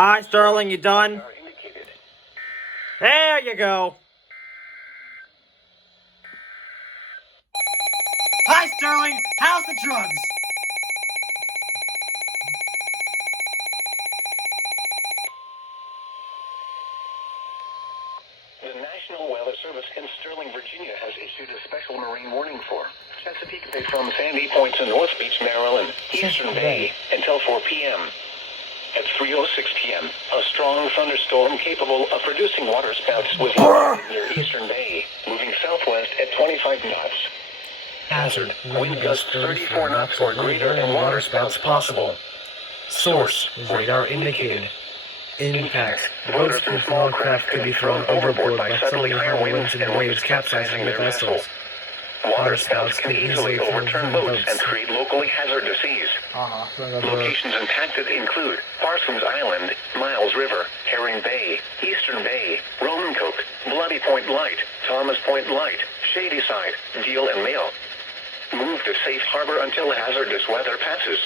Hi, Sterling, you done? There you go. Hi, Sterling. How's the drugs? The National Weather Service in Sterling, Virginia has issued a special marine warning for Chesapeake Bay from Sandy Point to North Beach, Maryland, Eastern Bay, until 4 p.m. At 3:06 p.m., a strong thunderstorm capable of producing waterspouts was located near Eastern Bay, moving southwest at 25 knots. Hazard. Wind gusts 34 knots or greater and waterspouts possible. Source. Radar indicated. Impact. Boats and small craft could be thrown overboard by suddenly higher winds and waves capsizing their vessels. Waterspouts can easily overturn boats and create locally hazardous seas. Locations impacted include Parsons Island, Miles River, Herring Bay, Eastern Bay, Roman Coke, Bloody Point Light, Thomas Point Light, Shady Side, Deal and Mail. Move to safe harbor until hazardous weather passes.